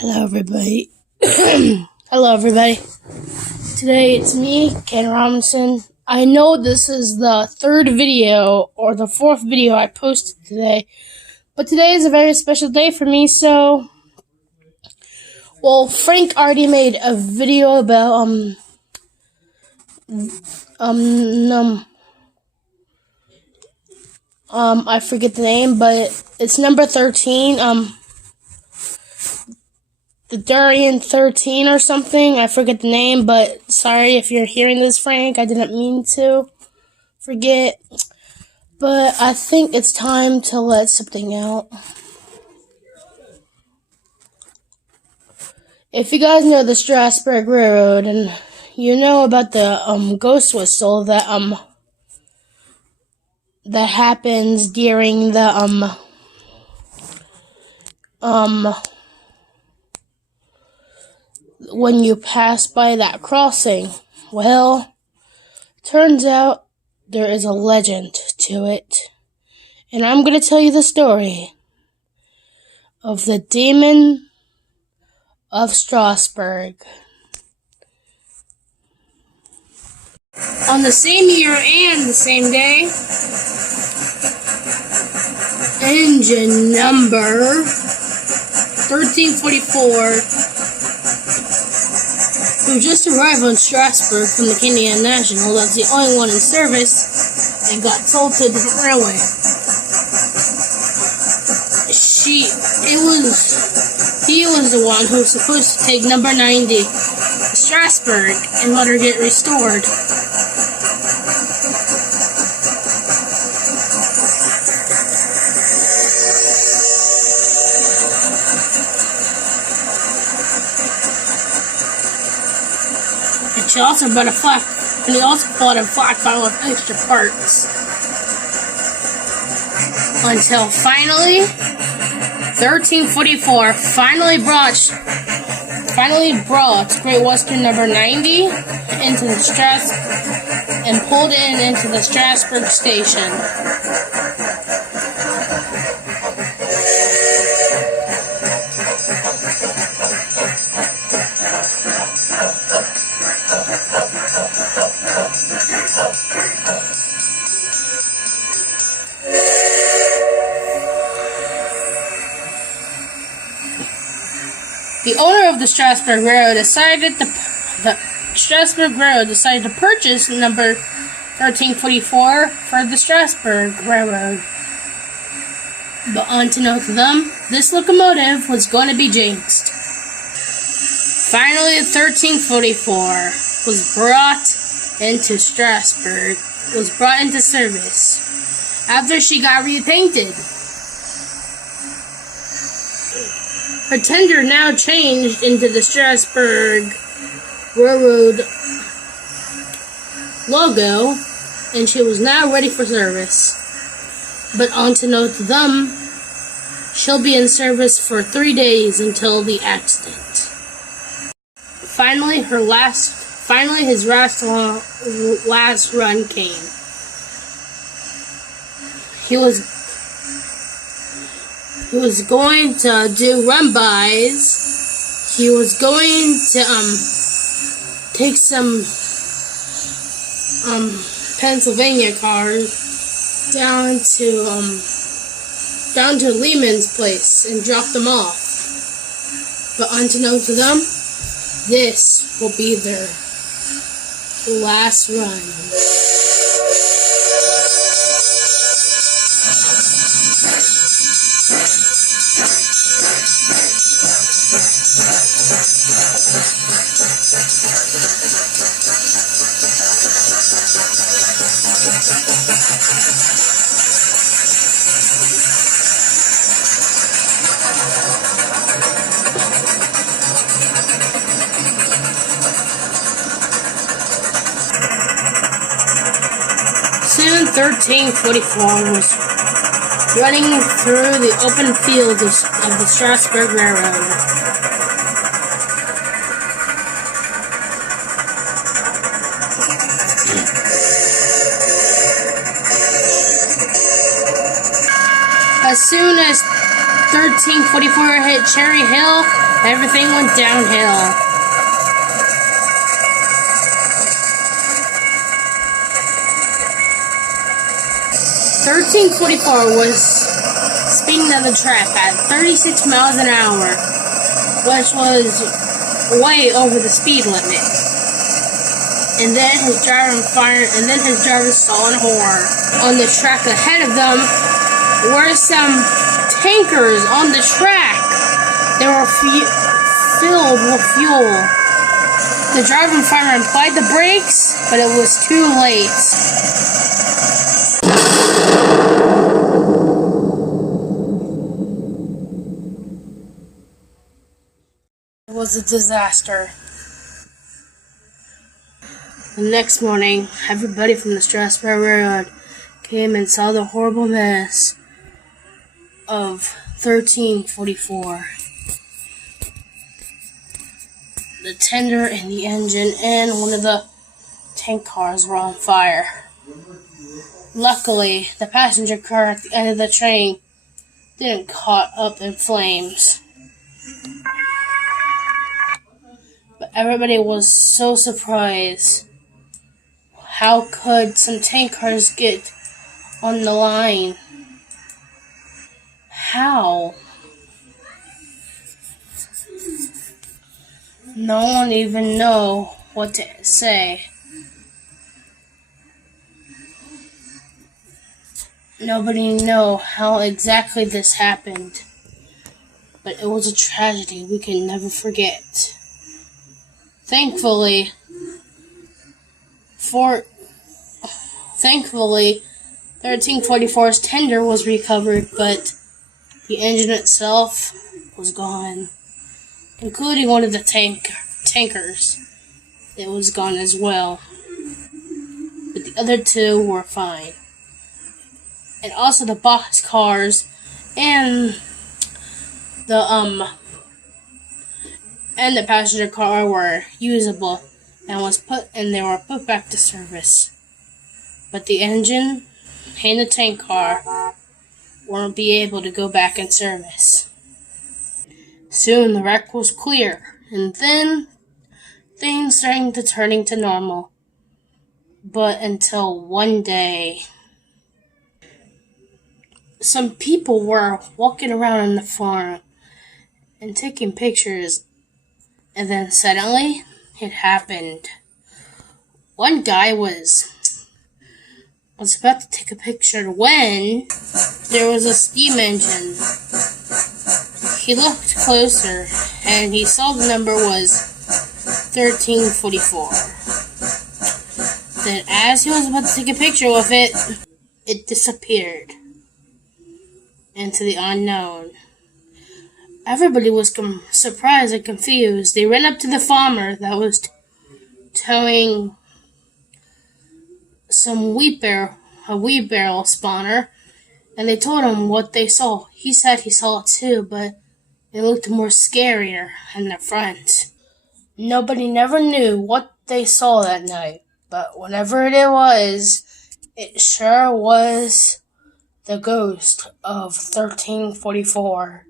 Hello, everybody. Hello, everybody. Today it's me, Ken Robinson. I know this is the third video or the fourth video I posted today, but today is a very special day for me. Frank already made a video about I forget the name, but it's number 13. The Durian 13 or something. I forget the name, but sorry if you're hearing this, Frank. I didn't mean to forget. But I think it's time to let something out. If you guys know the Strasburg Railroad and you know about the ghost whistle that happens during the when you pass by that crossing, well, turns out there is a legend to it. And I'm going to tell you the story of the Demon of Strasburg. On the same year and the same day, engine number 1344, who just arrived on Strasburg from the Canadian National, that's the only one in service, and got sold to a different railway. He was the one who was supposed to take number 90 to Strasburg and let her get restored. And he also bought a flat file of extra parts. Until finally, 1344 finally brought Great Western number 90 into the and pulled it into the Strasburg station. The owner of the Strasburg Railroad decided to purchase number 1344 for the Strasburg Railroad. But unbeknownst to them, this locomotive was going to be jinxed. Finally, 1344 was brought into Strasburg, was brought into service after she got repainted. Her tender now changed into the Strasburg Railroad logo, and she was now ready for service. But unbeknownst to them, she'll be in service for 3 days until the accident. Finally, his last run came. He was going to do run-bys. He was going to take some Pennsylvania cars down to Lehman's place and drop them off. But unbeknownst to them, this will be their last run. Soon 1344 was running through the open fields of the Strasburg Railroad. As soon as 1344 hit Cherry Hill, Everything went downhill. "1344 was speeding down the track at 36 miles an hour, which was way over the speed limit. And then his driver saw in horror. On the track ahead of them were some tankers on the track. They were filled with fuel. The driver and fireman applied the brakes, but it was too late. It was a disaster. The next morning, everybody from the Strasburg Railroad came and saw the horrible mess of 1344. The tender and the engine and one of the tank cars were on fire. Luckily, the passenger car at the end of the train didn't caught up in flames. But everybody was so surprised. How could some tank cars get on the line? How? No one even know what to say. Nobody know how exactly this happened. But it was a tragedy we can never forget. Thankfully, 1344's tender was recovered, but the engine itself was gone, including one of the tankers. It was gone as well, but the other two were fine. And also the box cars and the passenger car were usable and they were put back to service. But the engine and the tank car won't be able to go back in service. Soon the wreck was clear, and then things started to turning to normal. But until one day, some people were walking around in the farm and taking pictures, and then suddenly it happened. One guy was about to take a picture when there was a steam engine. He looked closer and he saw the number was 1344. Then as he was about to take a picture with it, it disappeared into the unknown. Everybody was surprised and confused. They ran up to the farmer that was towing some wheat barrel spawner, and they told him what they saw. He said he saw it too, but it looked more scarier in the front. Nobody never knew what they saw that night, but whatever it was, it sure was the ghost of 1344.